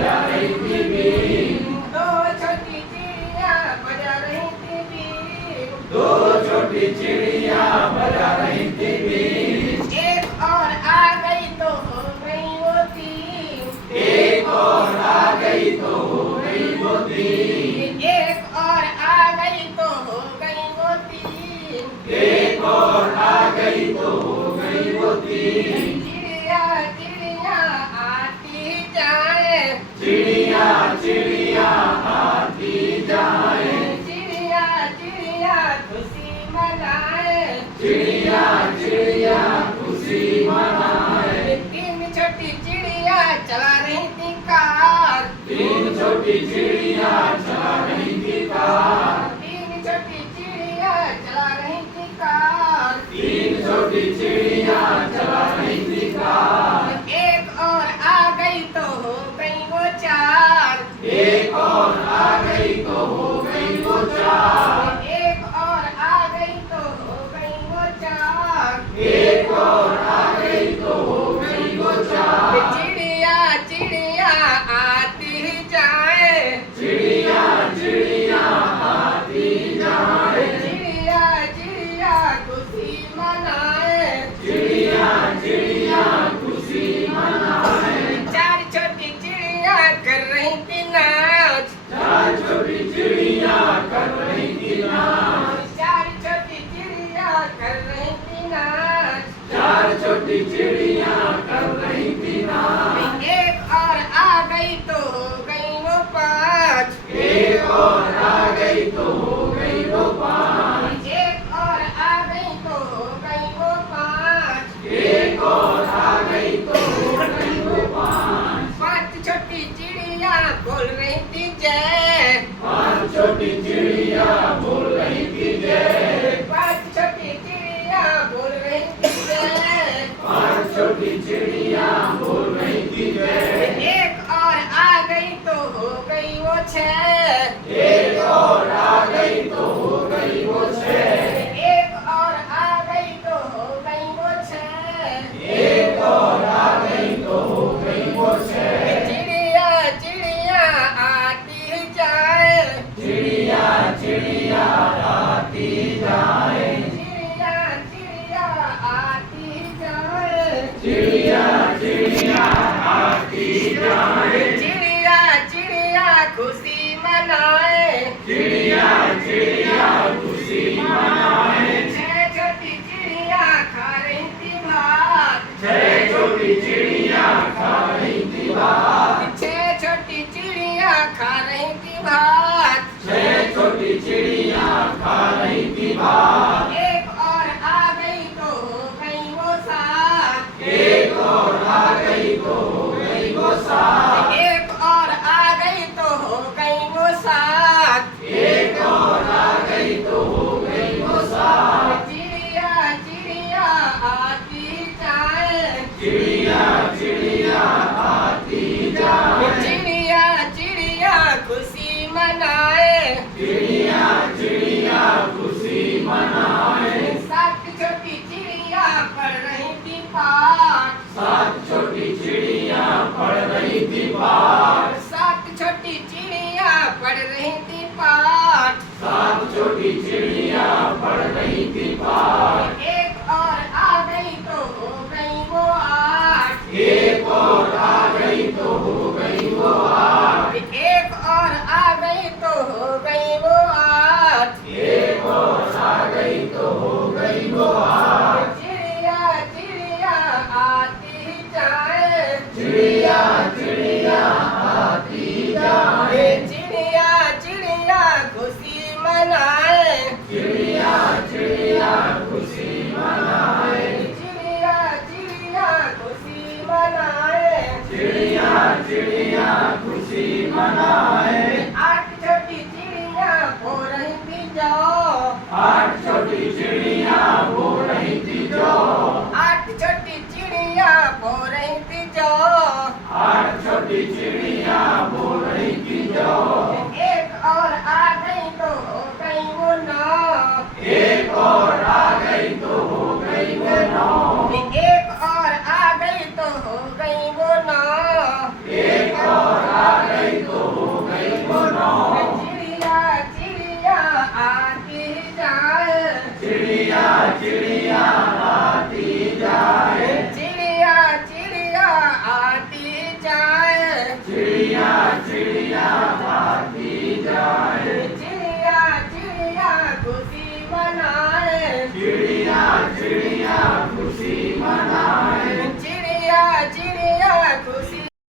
बजा रही थी बीन। दो छोटी चिड़िया बजा रही थी बीन। दो छोटी चिड़िया बजा रही थी बीन। एक और आ गई तो हो गई वो तीन। एक और आ गई तो हो गई वो तीन। एक और आ गई तो हो गई वो तीन। एक और आ गई तो हो गई वो तीन। चिड़िया चिड़िया आती जाए। चिड़िया चिड़िया आती जाए। चिड़िया चिड़िया खुशी मनाए। चिड़िया चिड़िया खुशी मनाए। तीन छोटी चिड़िया चला रही थी कार। तीन छोटी चिड़िया चला रही थी कार। तीन छोटी चिड़िया चला रही थी कार। तीन छोटी चिड़िया चला रही थी कार। एक और आ गई तो हो गई वो चार। एक और आ गई तो हो गई वो चार। एक और आ गई तो हो गई वो चार। एक और आ गई तो हो गई वो चार। चिड़िया चिड़िया आती जाए। चिड़िया चिड़िया आती जाए। चिड़िया चिड़िया खुशी मनाए। चिड़िया चिड़िया खुशी मनाए। चार छोटी चिड़िया कर रही थी नाच। चार छोटी चिड़िया कर रही थी नाच। चार छोटी चिड़िया कर रही थी नाच। चार छोटी चिड़िया कर रही थी नाच। एक और आ गई तो हो गई वो पाँच। एक और आ गई तो हो गई वो पाँच। एक और आ गई तो हो गई वो पाँच। एक और आ गई तो हो गई वो पाँच। पाँच छोटी चिड़िया बोल रही थी जय। पाँच छोटी चिड़िया बोल रही थी जय। पाँच छोटी चिड़िया बोल रही थी जय। पाँच छोटी चिड़िया बोल रही थी जय। एक और आ गई तो हो गई वो छह। एक और आ गई तो हो गई वो छह। एक और आ गई तो हो गई वो छह। एक और आ गई तो हो गई वो छह। चिड़िया चिड़िया आती जाए। चिड़िया चिड़िया आती जाए। चिड़िया चिड़िया आती जाए। चिड़िया चिड़िया आती जाए। चिड़िया चिड़िया खुशी मनाए। चिड़िया चिड़िया खुशी मनाए। छह छोटी चिड़िया खा रही थी भात। छह छोटी चिड़िया खा रही थी भात। छह छोटी चिड़िया खा रही थी भात। छह छोटी चिड़िया खा रही थी भात। एक और आ गई तो हो गई वो सात। एक और आ गई तो हो गई वो सात। एक और आ गई तो हो गई वो सात। एक और आ गई तो हो गई वो सात। चिड़िया चिड़िया आती जाए। चिड़िया चिड़िया आती जाए। चिड़िया चिड़िया खुशी मनाए। चिड़िया चिड़िया खुशी मनाए। सात छोटी चिड़िया पढ़ रही थी पाठ। सात छोटी चिड़िया पढ़ रही थी पाठ। सात छोटी चिड़िया पढ़ रही थी पाठ। सात छोटी चिड़िया पढ़ रही थी पाठ। एक और आ गई तो हो गई वो आठ। एक और आ खुशी मनाए चिड़िया चिड़िया खुशी मनाए चिड़िया चिड़िया खुशी